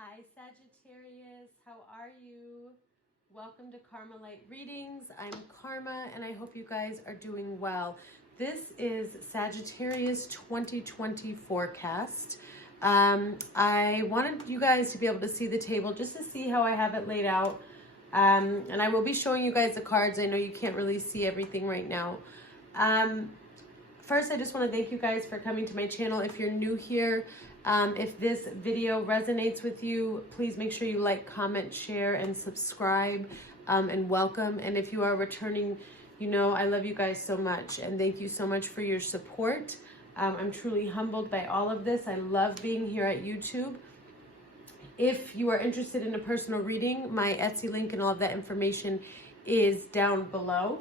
Hi Sagittarius, how are you? Welcome to Karma Light Readings. I'm Karma and I hope you guys are doing well. This is Sagittarius 2020 forecast. I wanted you guys to be able to see the table just to see how I have it laid out. And I will be showing you guys the cards. I know you can't really see everything right now. First, I just want to thank you guys for coming to my channel. If you're new here, if this video resonates with you, please make sure you like, comment, share, and subscribe, and welcome. And if you are returning, you know I love you guys so much, and thank you so much for your support. I'm truly humbled by all of this. I love being here at YouTube. If you are interested in a personal reading, my Etsy link and all of that information is down below.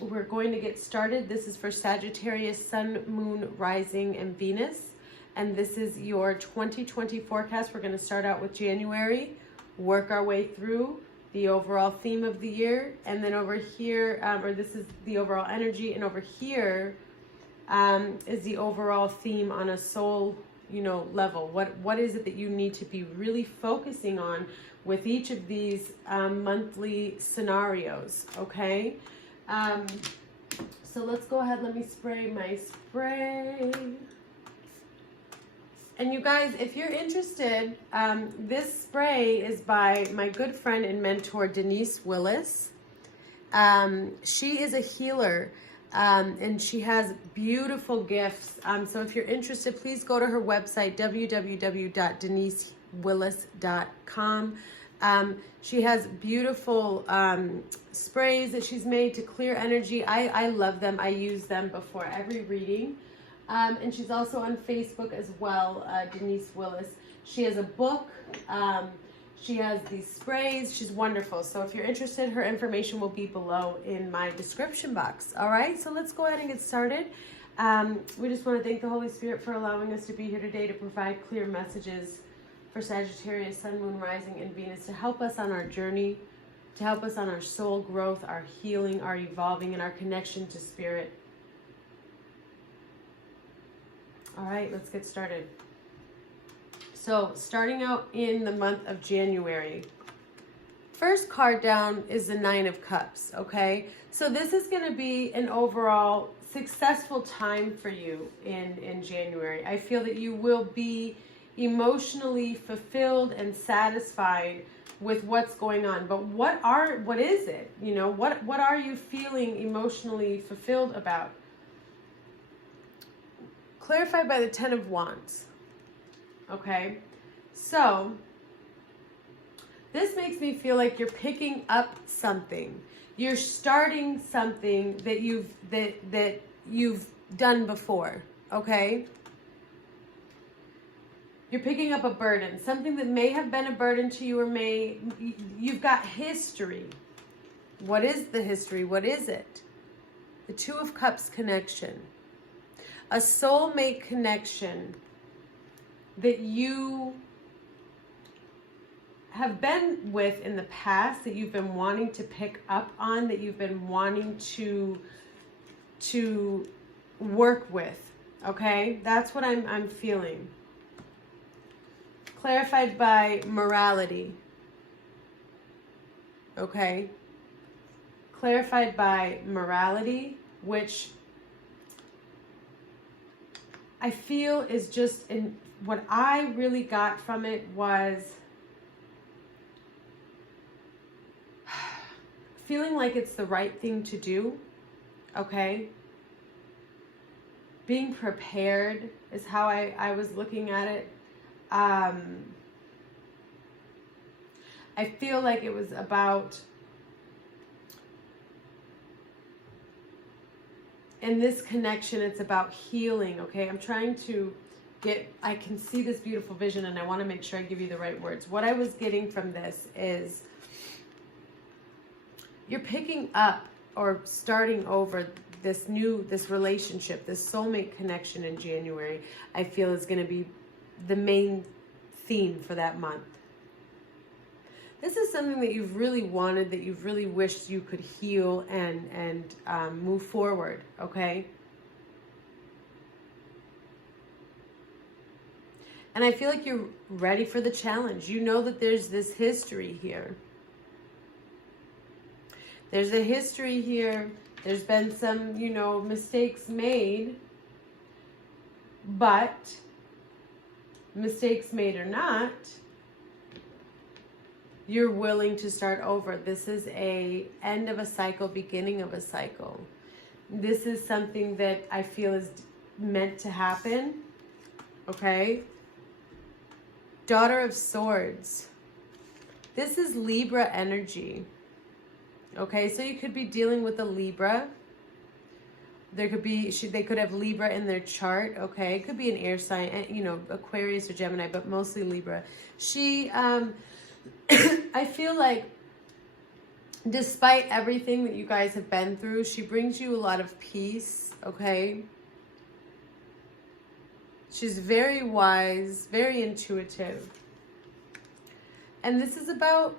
We're going to get started. This is for Sagittarius, Sun, Moon, Rising, and Venus. And this is your 2020 forecast. We're going to start out with January, work our way through the overall theme of the year. And then over here, this is the overall energy. And over here is the overall theme on a soul, level. What is it that you need to be really focusing on with each of these monthly scenarios, okay? So let's go ahead. Let me spray my spray. And you guys, if you're interested, this spray is by my good friend and mentor, Denise Willis. She is a healer, and she has beautiful gifts. So if you're interested, please go to her website, www.denisewillis.com. She has beautiful sprays that she's made to clear energy. I love them. I use them before every reading. And she's also on Facebook as well, Denise Willis. She has a book. She has these sprays. She's wonderful. So if you're interested, her information will be below in my description box. All right, so let's go ahead and get started. We just want to thank the Holy Spirit for allowing us to be here today to provide clear messages for Sagittarius, Sun, Moon, Rising, and Venus, to help us on our journey, to help us on our soul growth, our healing, our evolving, and our connection to spirit. All right, let's get started. So starting out in the month of January, first card down is the Nine of Cups, okay? So this is going to be an overall successful time for you in January. I feel that you will be emotionally fulfilled and satisfied with what's going on. But what is it? What are you feeling emotionally fulfilled about? Clarified by the Ten of Wands. Okay, so this makes me feel like you're picking up something. You're starting something that you've done before. Okay, you're picking up a burden, something that may have been a burden to you, or you've got history. What is the history? What is it? The Two of Cups connection. A soulmate connection that you have been with in the past, that you've been wanting to pick up on, that you've been wanting to work with. Okay, that's what I'm feeling. Clarified by morality. Okay, clarified by morality, which I feel is just what I really got from it was feeling like it's the right thing to do. Okay. Being prepared is how I was looking at it. I feel like it was about, in this connection, it's about healing, okay? I'm trying to I can see this beautiful vision, and I want to make sure I give you the right words. What I was getting from this is you're picking up or starting over this relationship, this soulmate connection in January. I feel is going to be the main theme for that month. This is something that you've really wanted, that you've really wished you could heal and move forward, okay? And I feel like you're ready for the challenge. You know that there's this history here. There's a history here. There's been some, you know, mistakes made. But mistakes made or not, you're willing to start over. This is a end of a cycle, beginning of a cycle. This is something that I feel is meant to happen. Okay? Daughter of Swords. This is Libra energy. Okay, so you could be dealing with a Libra. There could be, they could have Libra in their chart, okay? It could be an air sign, you know, Aquarius or Gemini, but mostly Libra. She, I feel like despite everything that you guys have been through, she brings you a lot of peace, okay? She's very wise, very intuitive. And this is about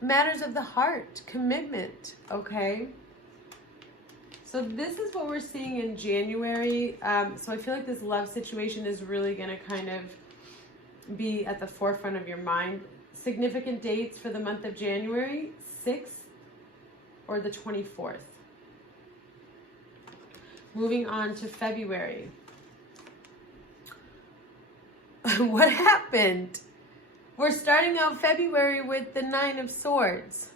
matters of the heart, commitment, okay? So this is what we're seeing in January. So I feel like this love situation is really going to kind of be at the forefront of your mind. Significant dates for the month of January, 6th or the 24th. Moving on to February. What happened? We're starting out February with the Nine of Swords.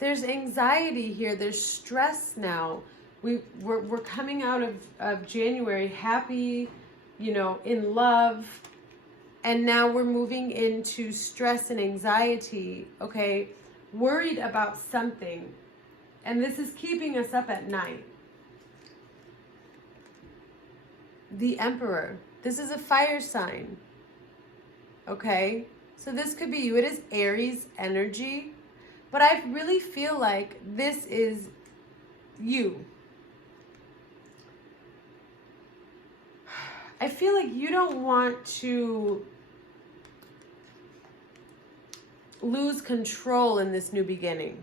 There's anxiety here. There's stress now. We're coming out of January happy, you know, in love. And now we're moving into stress and anxiety, okay? Worried about something. And this is keeping us up at night. The Emperor. This is a fire sign. Okay? So this could be you. It is Aries energy. But I really feel like this is you. I feel like you don't want to lose control in this new beginning.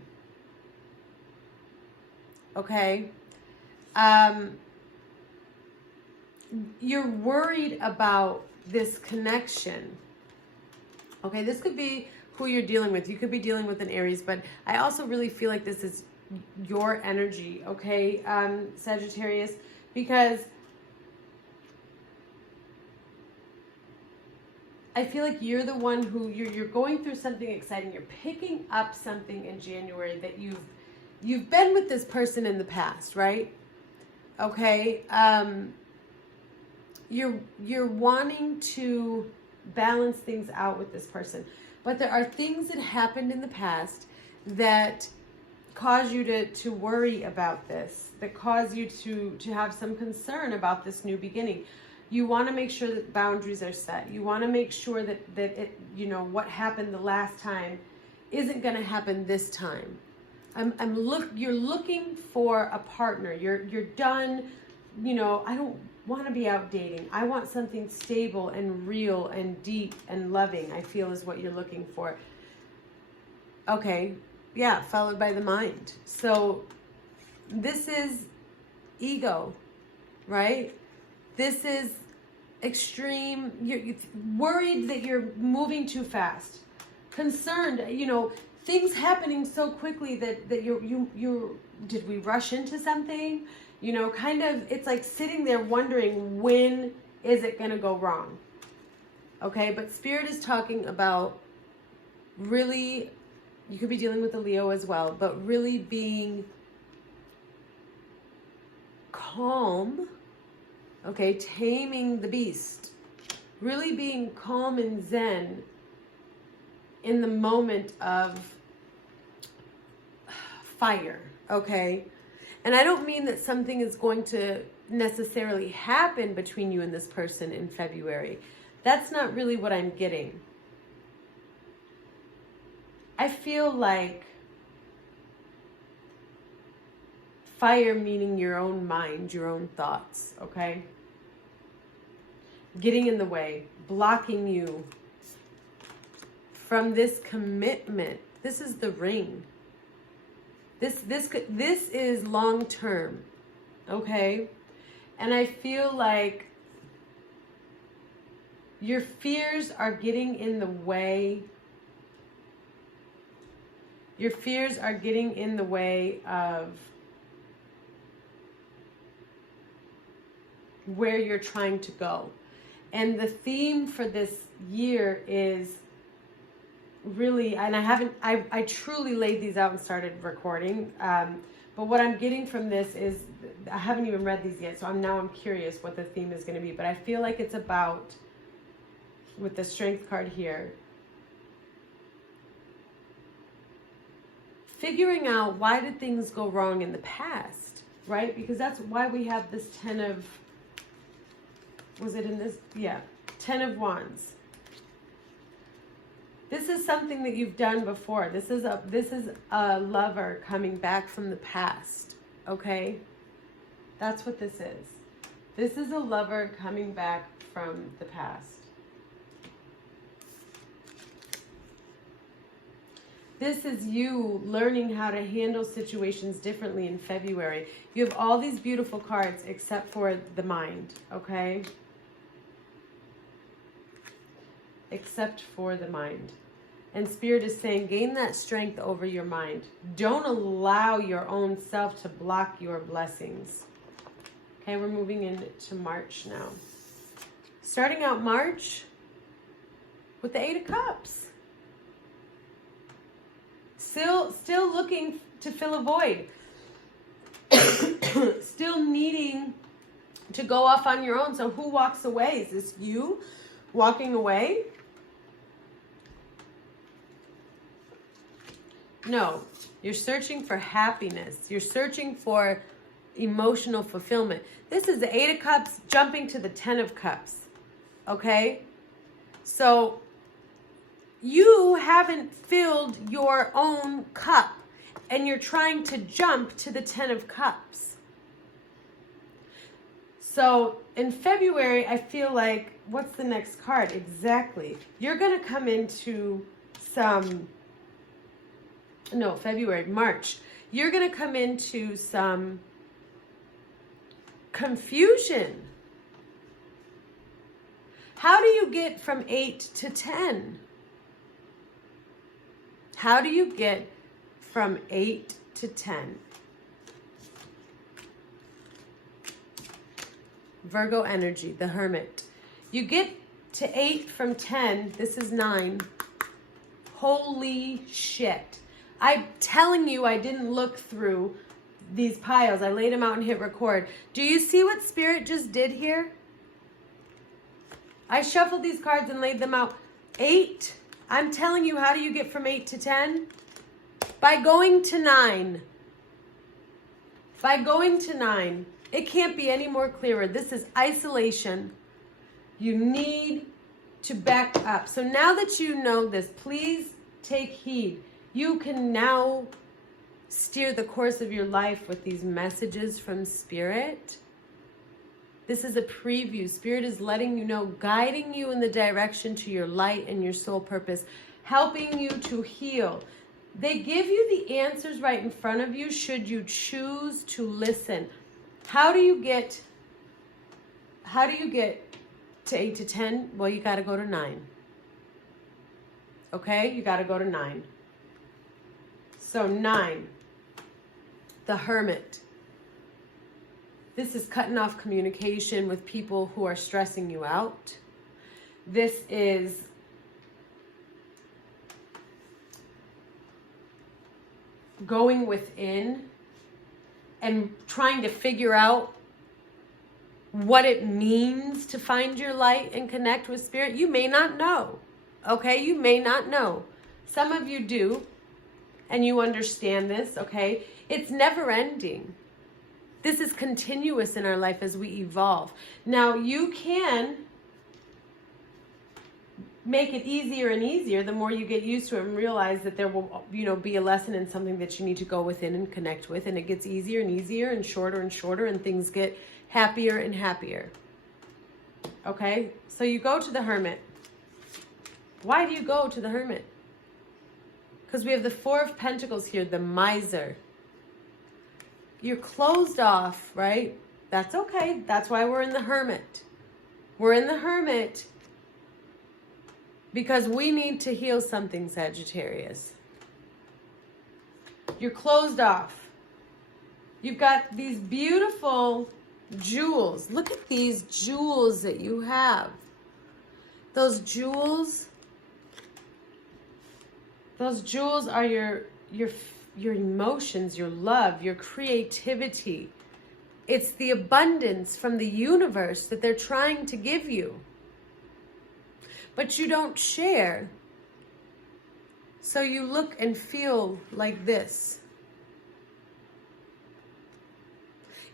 Okay? You're worried about this connection. Okay, this could be who you're dealing with. You could be dealing with an Aries, but I also really feel like this is your energy, okay, Sagittarius, because I feel like you're the one who, you're going through something exciting. You're picking up something in January that you've been with this person in the past, right? Okay, you're wanting to balance things out with this person. But there are things that happened in the past that cause you to worry about this, that cause you to have some concern about this new beginning. You want to make sure that boundaries are set. You want to make sure that it, you know, what happened the last time isn't going to happen this time. You're looking for a partner. You're done, you know, I don't want to be out dating. I want something stable and real and deep and loving, I feel is what you're looking for. Okay, yeah, followed by the mind. So this is ego, right? This is extreme. You're worried that you're moving too fast. Concerned, you know, things happening so quickly that you're did we rush into something? You know, kind of, it's like sitting there wondering, when is it going to go wrong? Okay, but Spirit is talking about really, you could be dealing with a Leo as well, but really being calm, okay, taming the beast. Really being calm and zen in the moment of fire, okay? And I don't mean that something is going to necessarily happen between you and this person in February. That's not really what I'm getting. I feel like fire meaning your own mind, your own thoughts, okay? Getting in the way, blocking you from this commitment. This is the ring. This is long term, okay? And I feel like Your fears are getting in the way. Your fears are getting in the way of where you're trying to go. And the theme for this year is really, and I truly laid these out and started recording. But what I'm getting from this is, I haven't even read these yet, so I'm curious what the theme is going to be. But I feel like it's about, with the Strength card here, figuring out why did things go wrong in the past, right? Because that's why we have this 10 of, was it in this? Yeah, 10 of Wands. This is something that you've done before. This is a lover coming back from the past, okay? That's what this is. This is a lover coming back from the past. This is you learning how to handle situations differently in February. You have all these beautiful cards except for the mind, okay? Except for the mind. And Spirit is saying, gain that strength over your mind. Don't allow your own self to block your blessings. Okay, we're moving into March now. Starting out March with the 8 of Cups. Still looking to fill a void. Still needing to go off on your own. So who walks away? Is this you walking away? No, you're searching for happiness. You're searching for emotional fulfillment. This is the 8 of Cups jumping to the 10 of Cups. Okay? So you haven't filled your own cup and you're trying to jump to the 10 of Cups. So in February, I feel like, what's the next card? Exactly. You're going to come into March. You're going to come into some confusion. How do you get from 8 to 10? How do you get from 8 to 10? Virgo energy, the Hermit. You get to 8 from 10. This is 9. Holy shit. I'm telling you, I didn't look through these piles. I laid them out and hit record. Do you see what Spirit just did here? I shuffled these cards and laid them out. 8. I'm telling you, how do you get from 8 to 10? By going to 9. By going to 9. It can't be any more clearer. This is isolation. You need to back up. So now that you know this, please take heed. You can now steer the course of your life with these messages from Spirit. This is a preview. Spirit is letting you know, guiding you in the direction to your light and your soul purpose, helping you to heal. They give you the answers right in front of you should you choose to listen. How do you get to 8 to 10? Well, you got to go to 9. Okay? You got to go to 9. So 9, the Hermit. This is cutting off communication with people who are stressing you out. This is going within and trying to figure out what it means to find your light and connect with Spirit. You may not know, okay? You may not know. Some of you do, and you understand this, okay? It's never ending. This is continuous in our life as we evolve. Now, you can make it easier and easier the more you get used to it and realize that there will, be a lesson in something that you need to go within and connect with, and it gets easier and easier and shorter, and things get happier and happier. Okay? So you go to the Hermit. Why do you go to the Hermit? Because we have the 4 of Pentacles here, the Miser. You're closed off, right? That's okay. That's why we're in the Hermit. We're in the Hermit Because we need to heal something, Sagittarius. You're closed off. You've got these beautiful jewels. Look at these jewels that you have. Those jewels are your emotions, your love, your creativity. It's the abundance from the universe that they're trying to give you. But you don't share. So you look and feel like this.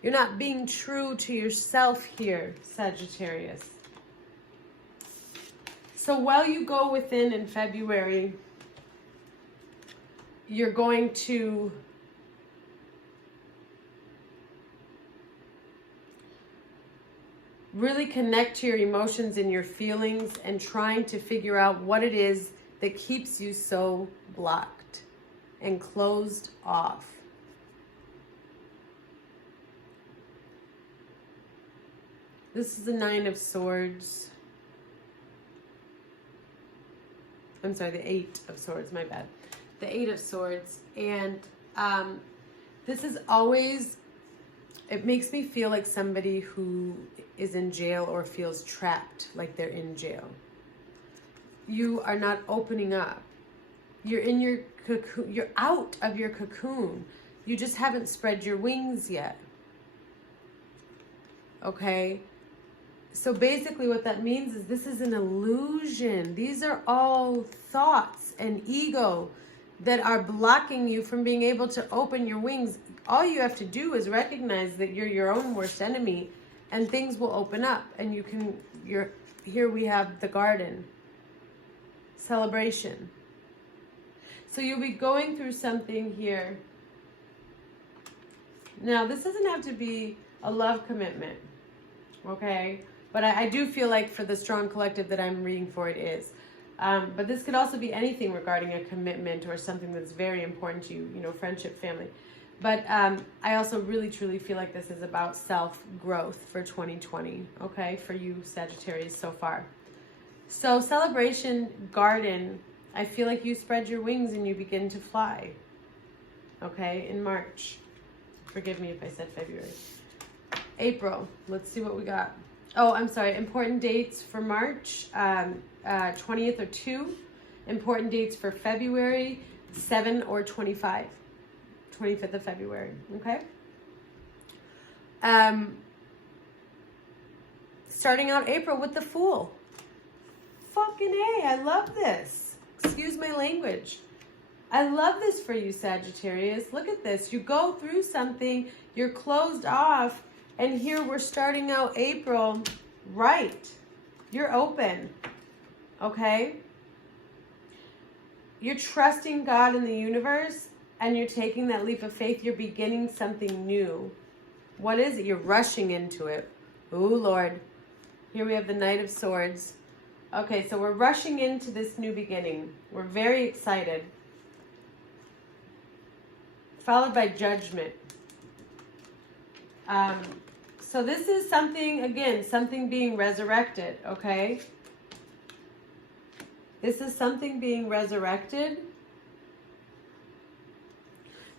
You're not being true to yourself here, Sagittarius. So while you go within in February, you're going to really connect to your emotions and your feelings and trying to figure out what it is that keeps you so blocked and closed off. This is the Nine of Swords. I'm sorry, the Eight of Swords, my bad. The Eight of Swords. And this is always, it makes me feel like somebody who is in jail or feels trapped, like they're in jail. You are not opening up. You're in your cocoon. You're out of your cocoon. You just haven't spread your wings yet. Okay? So basically what that means is this is an illusion. These are all thoughts and ego that are blocking you from being able to open your wings. All you have to do is recognize that you're your own worst enemy and things will open up and you can, here we have the garden. Celebration. So you'll be going through something here. Now, this doesn't have to be a love commitment, okay? But I do feel like for the strong collective that I'm reading for, it is. But this could also be anything regarding a commitment or something that's very important to you, you know, friendship, family. But I also really, truly feel like this is about self-growth for 2020, okay, for you Sagittarius so far. So celebration, garden, I feel like you spread your wings and you begin to fly, okay, in March. Forgive me if I said February. April, let's see what we got. Oh, I'm sorry, important dates for March, 20th or 2. Important dates for February, 7 or 25. 25th of February, okay? Starting out April with the Fool. Fucking A, I love this. Excuse my language. I love this for you, Sagittarius. Look at this. You go through something, you're closed off, and here we're starting out April right. You're open, okay? You're trusting God and the universe, and you're taking that leap of faith. You're beginning something new. What is it? You're rushing into it. Ooh, Lord. Here we have the Knight of Swords. Okay, so we're rushing into this new beginning. We're very excited. Followed by Judgment. So this is something, again, something being resurrected, okay? This is something being resurrected.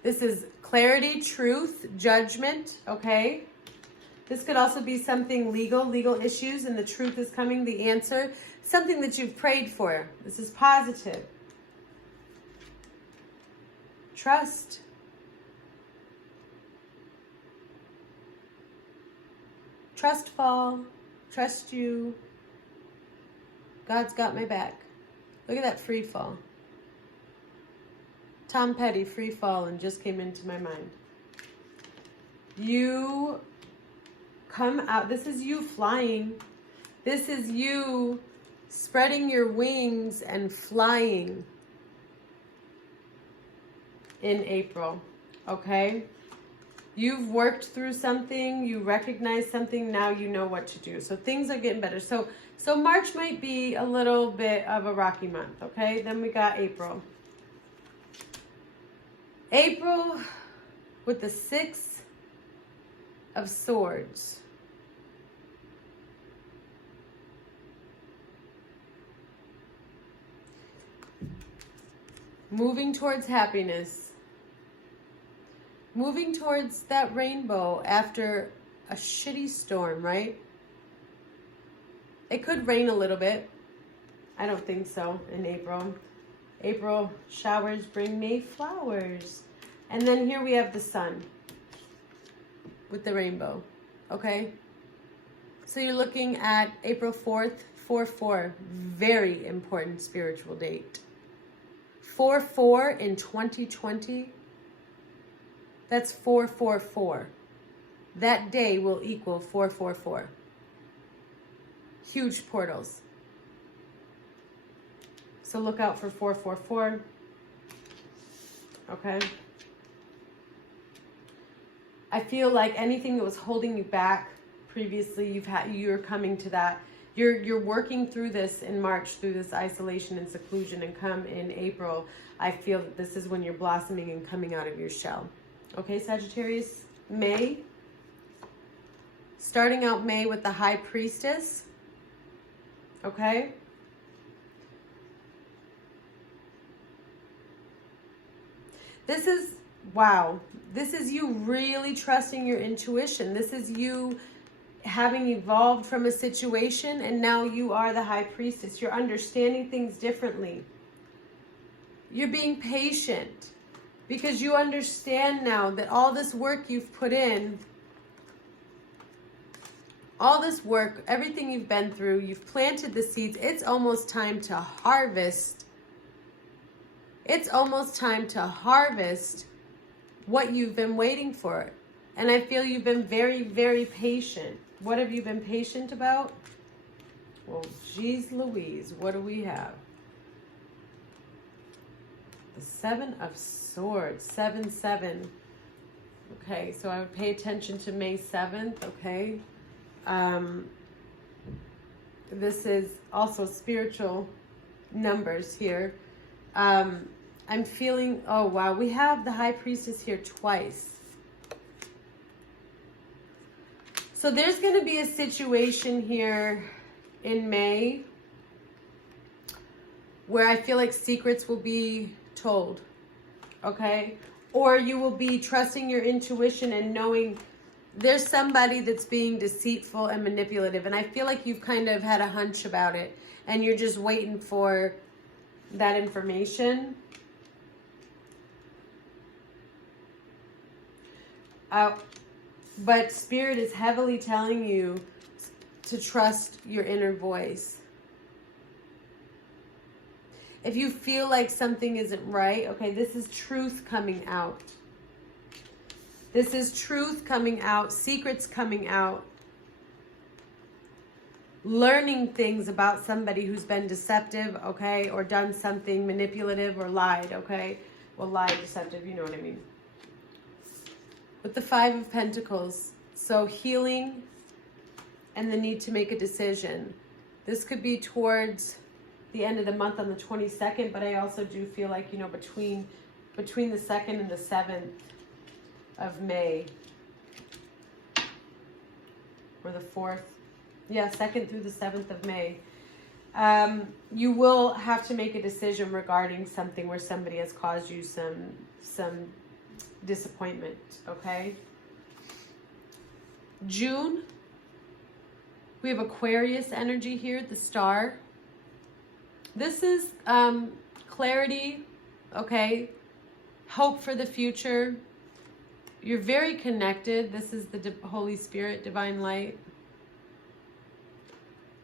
This is clarity, truth, judgment, okay? This could also be something legal issues, and the truth is coming, the answer. Something that you've prayed for. This is positive. Trust. Trust fall. Trust you. God's got my back. Look at that free fall. Tom Petty, free fall, and just came into my mind. You come out. This is you flying. This is you spreading your wings and flying in April, okay? You've worked through something, you recognize something, now you know what to do. So things are getting better. So March might be a little bit of a rocky month, okay? Then we got April. April with the 6 of Swords. moving towards happiness. Moving towards that rainbow after a shitty storm, right? It could rain a little bit. I don't think so in April. April showers bring May flowers. And then here we have the sun with the rainbow, okay? So you're looking at April 4th, 4-4, very important spiritual date. 4-4 in 2020, that's 4-4-4. That day will equal 4-4-4. Huge portals. So look out for 4-4-4. Okay. I feel like anything that was holding you back previously, you're coming to that. You're working through this in March, through this isolation and seclusion, and come in April, I feel that this is when you're blossoming and coming out of your shell. Okay, Sagittarius? May. Starting out May with the High Priestess. Okay? This is, wow. This is you really trusting your intuition. This is you having evolved from a situation, and now you are the High Priestess. You're understanding things differently. You're being patient because you understand now that all this work you've put in, all this work, everything you've been through, you've planted the seeds. It's almost time to harvest. It's almost time to harvest what you've been waiting for. And I feel you've been very, very patient. What have you been patient about? Well, geez Louise, what do we have? The 7 of Swords, 7-7. Okay, so I would pay attention to May 7th, okay? This is also spiritual numbers here. I'm feeling, oh wow, we have the High Priestess here twice. So there's going to be a situation here in May where I feel like secrets will be told, okay? Or you will be trusting your intuition and knowing there's somebody that's being deceitful and manipulative. And I feel like you've kind of had a hunch about it and you're just waiting for that information. But Spirit is heavily telling you to trust your inner voice. If you feel like something isn't right, okay, this is truth coming out. This is truth coming out, secrets coming out. Learning things about somebody who's been deceptive, okay, or done something manipulative or lied, okay? Well, lied, deceptive, you know what I mean. With the 5 of Pentacles, so healing and the need to make a decision. This could be towards the end of the month on the 22nd, but I also do feel like, you know, between the 2nd and the 7th of May, or the 4th, yeah, 2nd through the 7th of May, you will have to make a decision regarding something where somebody has caused you some disappointment, okay? June, we have Aquarius energy here, the star. This is clarity, okay? Hope for the future. You're very connected. This is the Holy Spirit, divine light.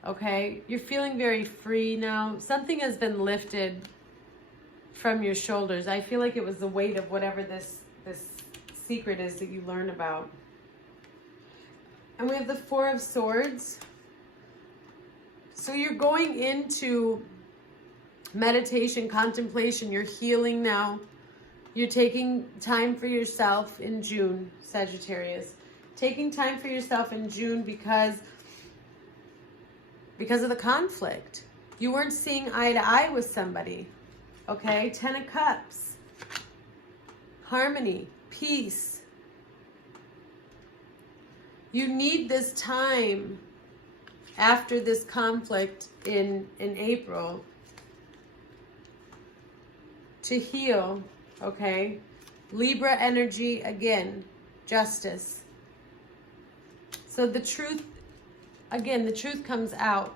Okay? You're feeling very free now. Something has been lifted from your shoulders. I feel like it was the weight of whatever this secret is that you learn about. And we have the 4 of Swords. So you're going into meditation, contemplation. You're healing now. You're taking time for yourself in June, Sagittarius. Taking time for yourself in June because of the conflict. You weren't seeing eye to eye with somebody. Okay? 10 of Cups. Harmony. Peace. You need this time after this conflict in April to heal, okay? Libra energy, again, justice. So the truth, again, the truth comes out.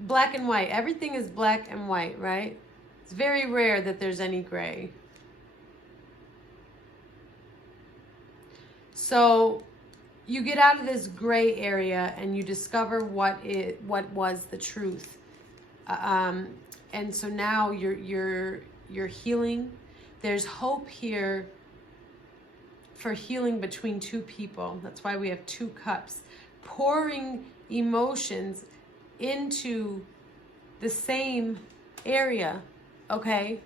Black and white. Everything is black and white, right? It's very rare that there's any gray. So you get out of this gray area and you discover what was the truth. And so now you're healing. There's hope here for healing between two people. That's why we have 2 cups. Pouring emotions into the same area, okay?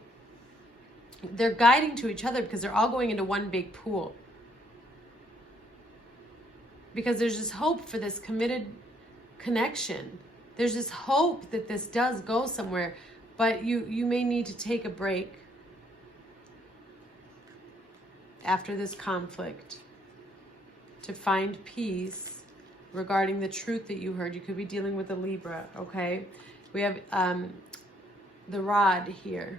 They're guiding to each other because they're all going into one big pool. Because there's this hope for this committed connection. There's this hope that this does go somewhere, but you may need to take a break after this conflict to find peace regarding the truth that you heard. You could be dealing with a Libra, okay? We have the rod here.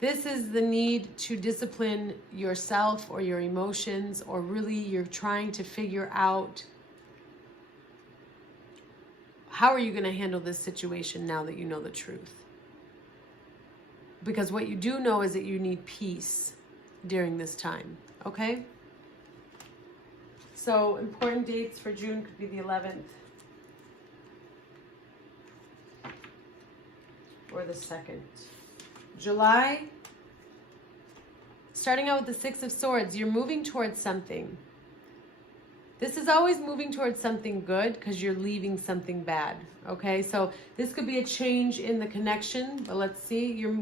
This is the need to discipline yourself or your emotions, or really you're trying to figure out how are you going to handle this situation now that you know the truth. Because what you do know is that you need peace during this time, okay? So important dates for June could be the 11th or the 2nd. July, starting out with the 6 of Swords, you're moving towards something. This is always moving towards something good because you're leaving something bad, okay? So this could be a change in the connection, but let's see. You're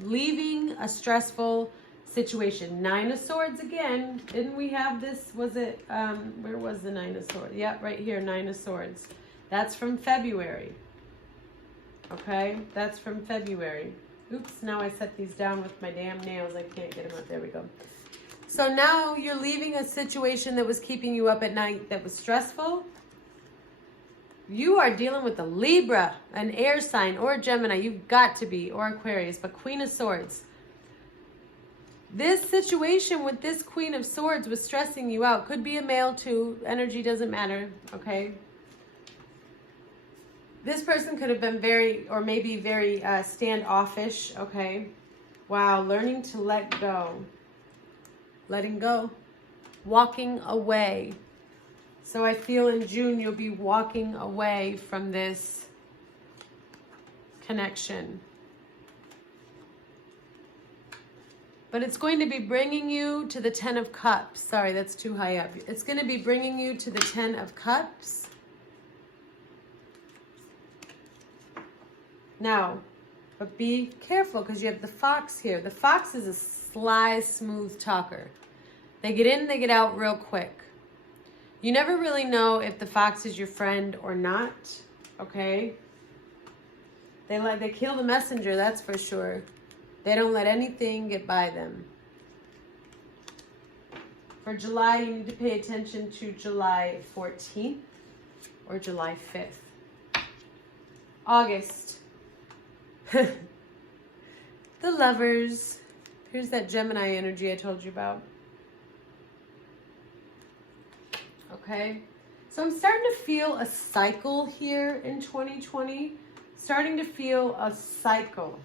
leaving a stressful situation. 9 of Swords again. Didn't we have this? Was it, where was the 9 of Swords? Yeah, right here, 9 of Swords. That's from February, okay? That's from February. Oops, now I set these down with my damn nails. I can't get them out. There we go. So now you're leaving a situation that was keeping you up at night that was stressful. You are dealing with a Libra, an air sign, or a Gemini. You've got to be, or Aquarius, but Queen of Swords. This situation with this Queen of Swords was stressing you out. Could be a male too. Energy doesn't matter, okay? This person could have been very, or maybe very standoffish, okay? Wow, learning to let go. Letting go. Walking away. So I feel in June you'll be walking away from this connection. But it's going to be bringing you to the 10 of Cups. Sorry, that's too high up. It's going to be bringing you to the 10 of Cups. Now, but be careful because you have the Fox here. The Fox is a sly, smooth talker. They get in, they get out real quick. You never really know if the Fox is your friend or not, okay? They kill the messenger, that's for sure. They don't let anything get by them. For July, you need to pay attention to July 14th or July 5th. August. The Lovers. Here's that Gemini energy I told you about. Okay. So I'm starting to feel a cycle here in 2020. Starting to feel a cycle.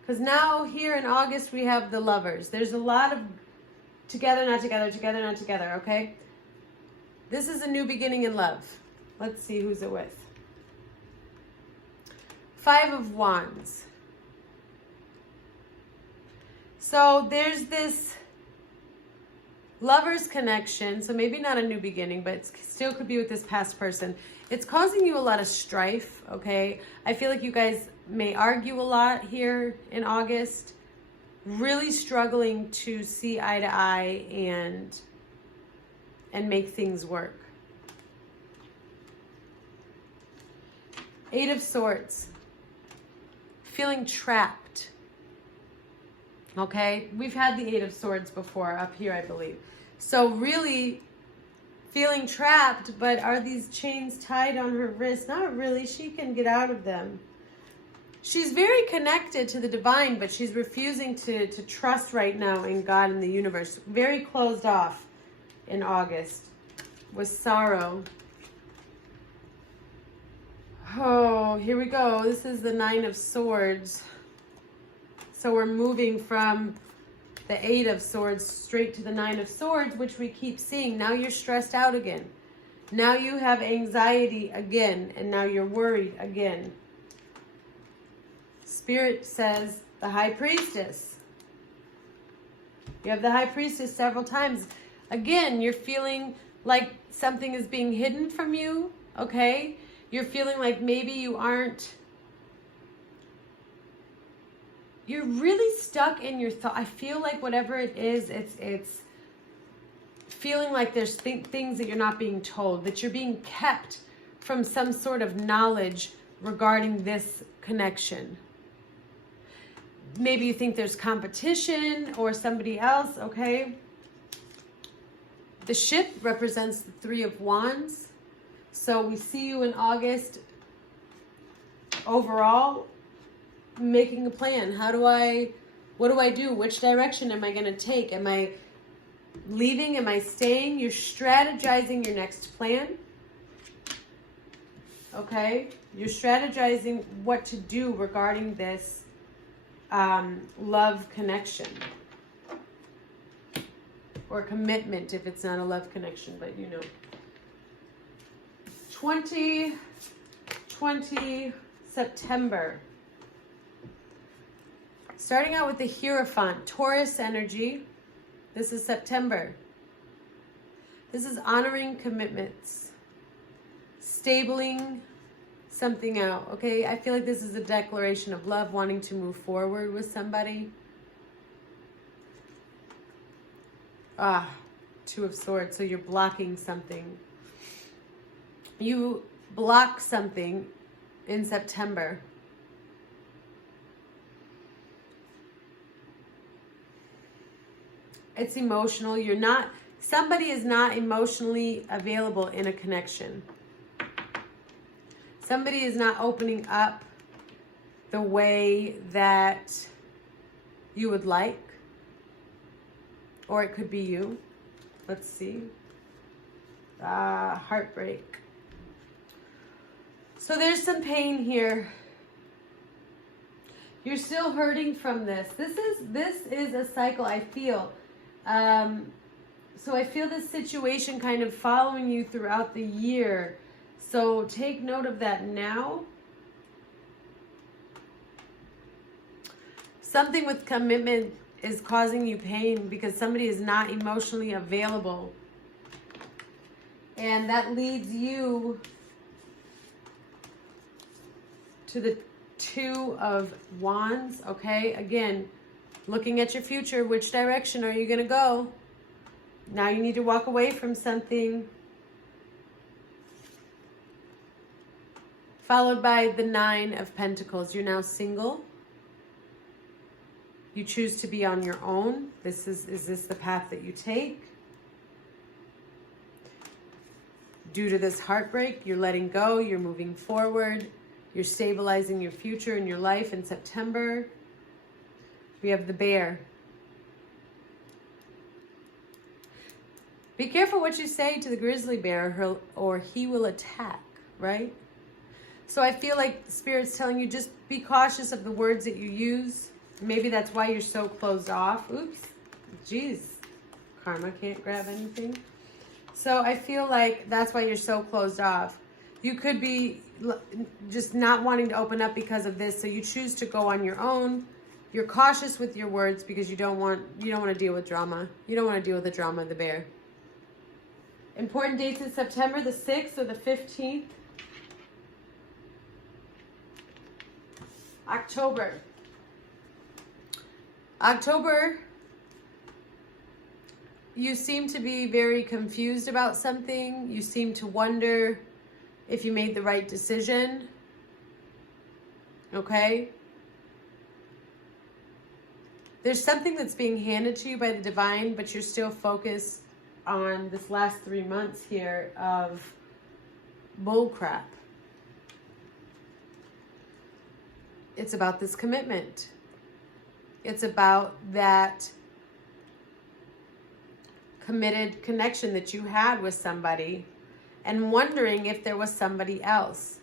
Because now here in August we have the Lovers. There's a lot of together, not together, together, not together, okay? This is a new beginning in love. Let's see who's it with. 5 of Wands. So there's this Lovers connection. So maybe not a new beginning, but it still could be with this past person. It's causing you a lot of strife, okay? I feel like you guys may argue a lot here in August. Really struggling to see eye to eye and make things work. 8 of Swords. Feeling trapped. Okay? We've had the 8 of Swords before up here, I believe. So really feeling trapped, but are these chains tied on her wrist? Not really. She can get out of them. She's very connected to the divine, but she's refusing to trust right now in God and the universe. Very closed off in August with sorrow. Oh, here we go. This is the 9 of Swords. So we're moving from the 8 of Swords straight to the 9 of Swords, which we keep seeing. Now you're stressed out again. Now you have anxiety again, and now you're worried again. Spirit says the High Priestess. You have the High Priestess several times. Again, you're feeling like something is being hidden from you, okay? You're feeling like maybe you're really stuck in your thought. I feel like whatever it is, it's feeling like there's things that you're not being told, that you're being kept from some sort of knowledge regarding this connection. Maybe you think there's competition or somebody else, okay? The ship represents the 3 of Wands. So we see you in August overall making a plan. What do I do? Which direction am I going to take? Am I leaving? Am I staying? You're strategizing your next plan. Okay? You're strategizing what to do regarding this love connection. Or commitment if it's not a love connection, but you know. 2020 September. Starting out with the Hierophant, Taurus energy. This is September. This is honoring commitments. Stabling something out, okay? I feel like this is a declaration of love, wanting to move forward with somebody. 2 of Swords, so you're blocking something. You block something in September. It's emotional. Somebody is not emotionally available in a connection. Somebody is not opening up the way that you would like. Or it could be you. Let's see. Heartbreak. So there's some pain here. You're still hurting from this. This is a cycle, I feel. So I feel this situation kind of following you throughout the year. So take note of that now. Something with commitment is causing you pain because somebody is not emotionally available. And that leads you to the 2 of Wands, okay? Again, looking at your future, which direction are you going to go? Now you need to walk away from something. Followed by the 9 of Pentacles. You're now single. You choose to be on your own. Is this the path that you take? Due to this heartbreak, you're letting go, you're moving forward, you're stabilizing your future and your life in September. We have the Bear. Be careful what you say to the grizzly bear or he will attack, right? So I feel like Spirit's telling you just be cautious of the words that you use. Maybe that's why you're so closed off. Oops. Jeez. Karma can't grab anything. So I feel like that's why you're so closed off. You could be just not wanting to open up because of this. So you choose to go on your own. You're cautious with your words because you don't want to deal with drama. You don't want to deal with the drama of the bear. Important dates in September, the 6th or the 15th. October, you seem to be very confused about something. You seem to wonder if you made the right decision. Okay? There's something that's being handed to you by the divine, but you're still focused on this last 3 months here of bull crap. it's about this commitment. It's about that committed connection that you had with somebody, and wondering if there was somebody else.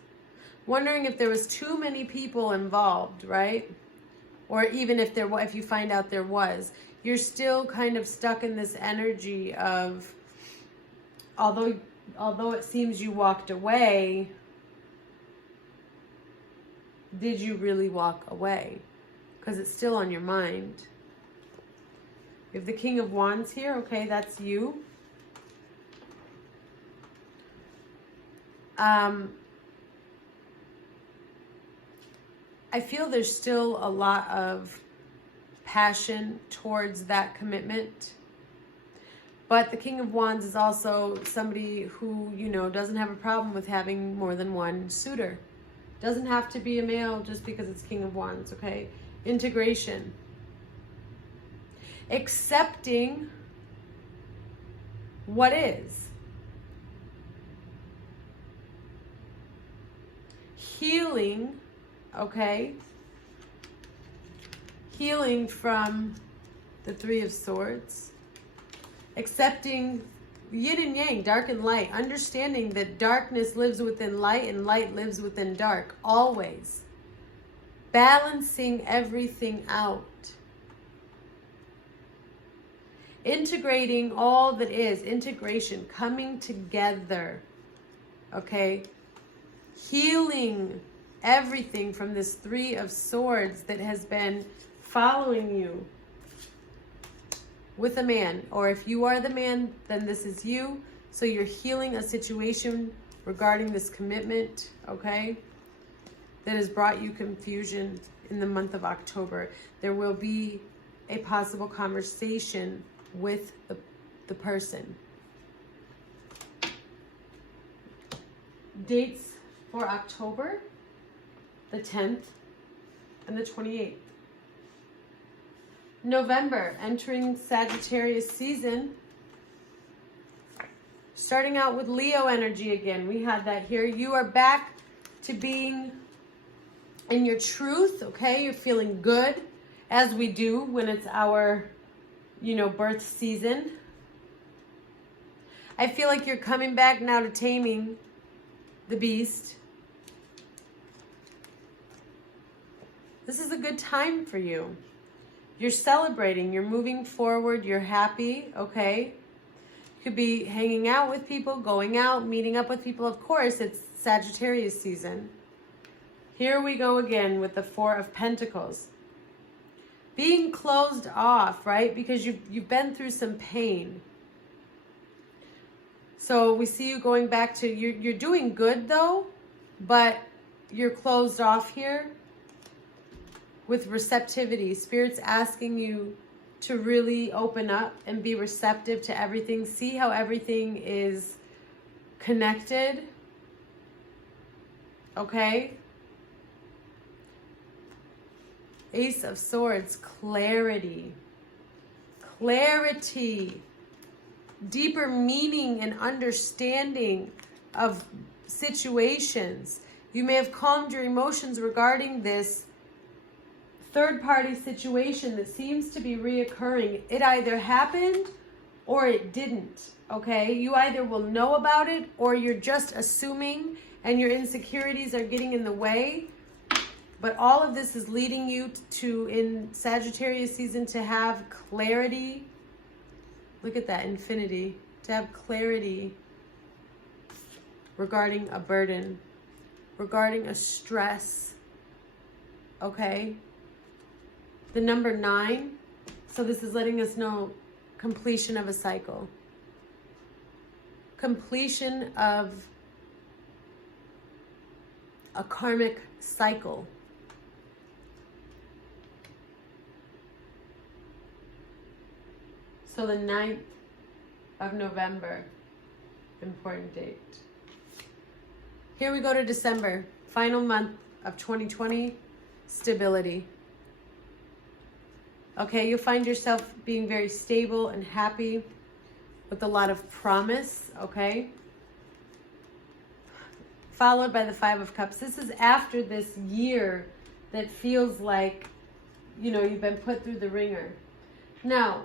Wondering if there was too many people involved, right? Or even if you find out there was, you're still kind of stuck in this energy of, although it seems you walked away, did you really walk away? Because it's still on your mind. You have the King of Wands here. Okay, that's you. I feel there's still a lot of passion towards that commitment. But the King of Wands is also somebody who, you know, doesn't have a problem with having more than one suitor. Doesn't have to be a male just because it's King of Wands, okay? Integration. Accepting what is. Healing, okay? Healing from the Three of Swords. Accepting yin and yang, dark and light. Understanding that darkness lives within light and light lives within dark. Always. Balancing everything out. Integrating all that is. Integration. Coming together. Okay? Healing everything from this Three of Swords that has been following you with a man. Or if you are the man, then this is you. So you're healing a situation regarding this commitment, okay, that has brought you confusion in the month of October. There will be a possible conversation with the person. Dates for October, the 10th and the 28th. November, entering Sagittarius season. Starting out with Leo energy again. We had that here. You are back to being in your truth, okay? You're feeling good, as we do when it's our, you know, birth season. I feel like you're coming back now to taming the beast. This is a good time for you. You're celebrating, you're moving forward, you're happy, okay? You could be hanging out with people, going out, meeting up with people. Of course, it's Sagittarius season. Here we go again with the Four of Pentacles. Being closed off, right? Because you've been through some pain. So we see you going back to, you're doing good though, but you're closed off here. With receptivity, Spirit's asking you to really open up and be receptive to everything. See how everything is connected. Okay? Ace of Swords, clarity. Clarity. Deeper meaning and understanding of situations. You may have calmed your emotions regarding this third-party situation that seems to be reoccurring. It either happened or it didn't, okay? You either will know about it or you're just assuming and your insecurities are getting in the way. But all of this is leading you to, in Sagittarius season, to have clarity. Look at that, infinity. To have clarity regarding a burden, regarding a stress, okay? The number 9, so this is letting us know completion of a cycle. Completion of a karmic cycle. So the 9th of November, important date. Here we go to December, final month of 2020, stability. Okay, you'll find yourself being very stable and happy with a lot of promise, okay? Followed by the Five of Cups. This is after this year that feels like, you know, you've been put through the ringer. Now,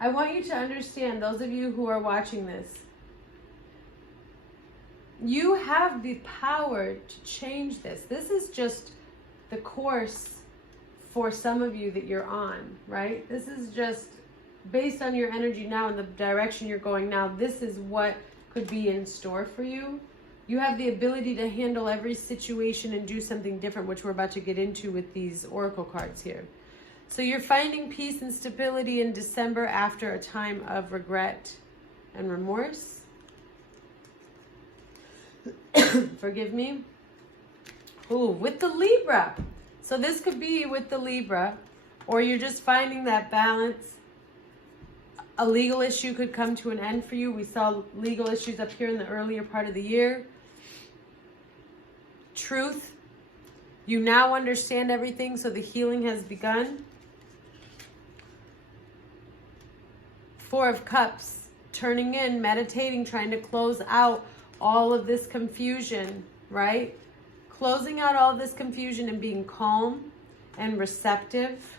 I want you to understand, those of you who are watching this, you have the power to change this. This is just the course for some of you that you're on, right? This is just based on your energy now and the direction you're going now. This is what could be in store for you. You have the ability to handle every situation and do something different, which we're about to get into with these oracle cards here. So you're finding peace and stability in December after a time of regret and remorse. Forgive me. Ooh, with the Libra. So this could be with the Libra, or you're just finding that balance. A legal issue could come to an end for you. We saw legal issues up here in the earlier part of the year. Truth. You now understand everything, so the healing has begun. Four of Cups. Turning in, meditating, trying to close out all of this confusion, right? Closing out all this confusion and being calm and receptive.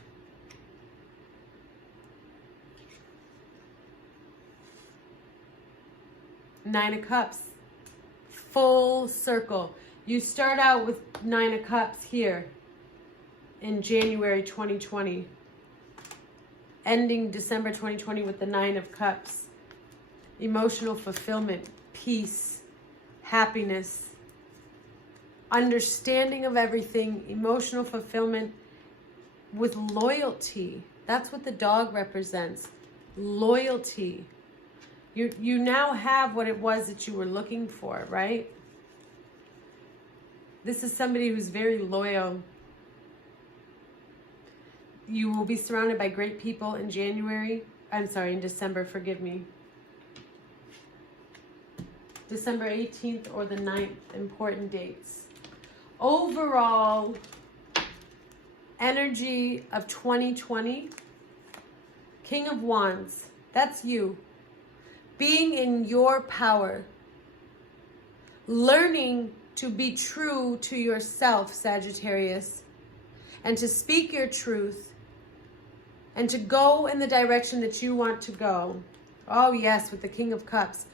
Nine of Cups. Full circle. You start out with Nine of Cups here in January 2020. Ending December 2020 with the Nine of Cups. Emotional fulfillment, peace, happiness, understanding of everything, emotional fulfillment with loyalty. That's what the dog represents. Loyalty. You now have what it was that you were looking for, right? This is somebody who's very loyal. You will be surrounded by great people in in December, forgive me. December 18th or the 9th, important dates. Overall energy of 2020, King of Wands, that's you. Being in your power. Learning to be true to yourself, Sagittarius, and to speak your truth and to go in the direction that you want to go. Oh yes, with the King of Cups.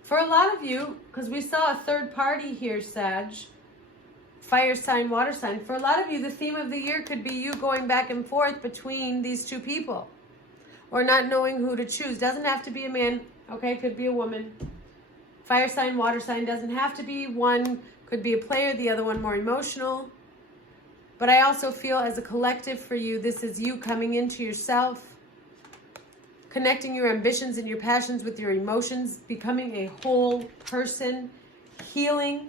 For a lot of you, because we saw a third party here, Sag, fire sign, water sign. For a lot of you, the theme of the year could be you going back and forth between these two people or not knowing who to choose. Doesn't have to be a man, okay? Could be a woman. Fire sign, water sign, doesn't have to be. One could be a player, the other one more emotional. But I also feel as a collective for you, this is you coming into yourself, connecting your ambitions and your passions with your emotions, becoming a whole person, healing,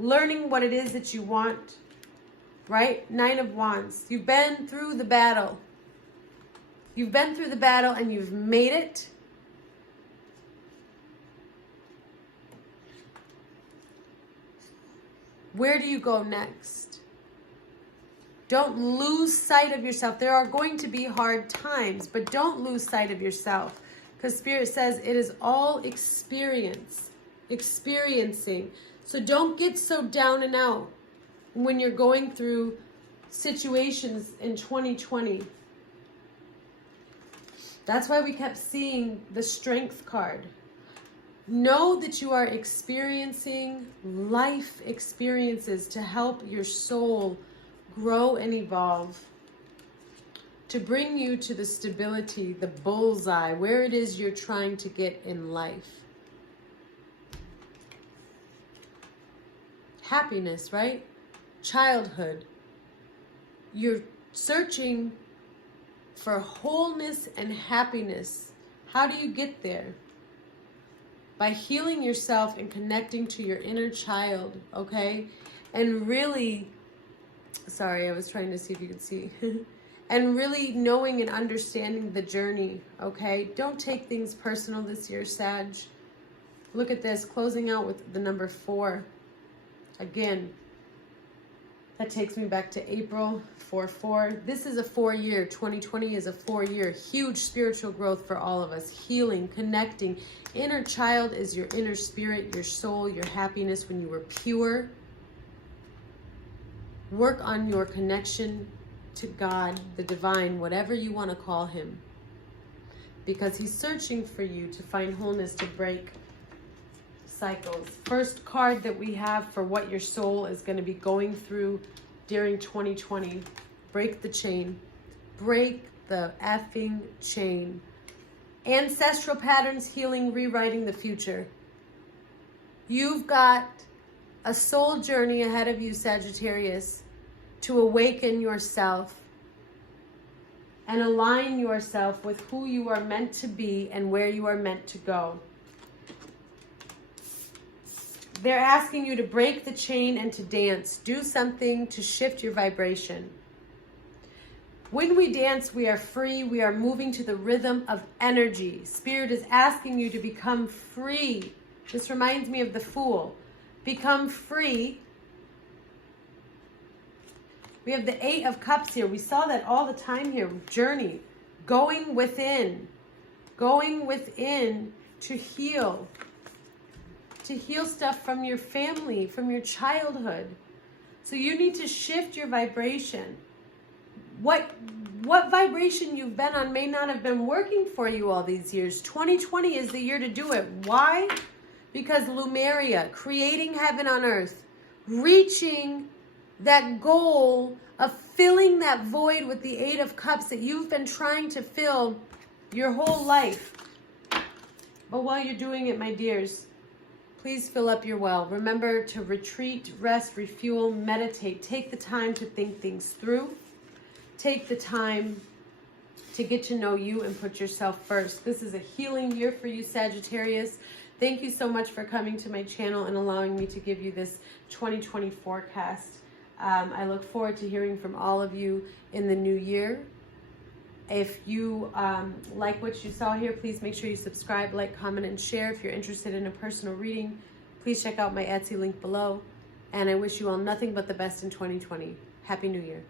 learning what it is that you want, right? Nine of Wands. You've been through the battle. You've been through the battle and you've made it. Where do you go next? Don't lose sight of yourself. There are going to be hard times, but don't lose sight of yourself. Because Spirit says it is all experiencing. So don't get so down and out when you're going through situations in 2020. That's why we kept seeing the Strength card. Know that you are experiencing life experiences to help your soul grow and evolve, to bring you to the stability, the bullseye, where it is you're trying to get in life. Happiness, right? Childhood. You're searching for wholeness and happiness. How do you get there? By healing yourself and connecting to your inner child, okay? And really, sorry, I was trying to see if you could see. And really knowing and understanding the journey, okay? Don't take things personal this year, Sag. Look at this, closing out with the number 4. Again, That takes me back to April 4/4. This is a 4-year. 2020 is a 4-year. Huge spiritual growth for all of us. Healing, connecting. Inner child is your inner spirit, your soul, your happiness when you were pure. Work on your connection to God, the divine, whatever you want to call him. Because he's searching for you to find wholeness, to break cycles. First card that we have for what your soul is going to be going through during 2020. Break the chain. Break the effing chain. Ancestral patterns, healing, rewriting the future. You've got a soul journey ahead of you, Sagittarius, to awaken yourself and align yourself with who you are meant to be and where you are meant to go. They're asking you to break the chain and to dance. Do something to shift your vibration. When we dance, we are free. We are moving to the rhythm of energy. Spirit is asking you to become free. This reminds me of the Fool. Become free. We have the 8 of Cups here. We saw that all the time here. Journey. Going within. Going within to heal. To heal stuff from your family, from your childhood. So you need to shift your vibration. What vibration you've been on may not have been working for you all these years. 2020 is the year to do it. Why? Because Lumeria, creating heaven on earth, reaching that goal of filling that void with the 8 of Cups that you've been trying to fill your whole life. But while you're doing it, my dears, please fill up your well. Remember to retreat, rest, refuel, meditate. Take the time to think things through. Take the time to get to know you and put yourself first. This is a healing year for you, Sagittarius. Thank you so much for coming to my channel and allowing me to give you this 2020 forecast. I look forward to hearing from all of you in the new year. If you like what you saw here, please make sure you subscribe, like, comment, and share. If you're interested in a personal reading, please check out my Etsy link below. And I wish you all nothing but the best in 2020. Happy New Year.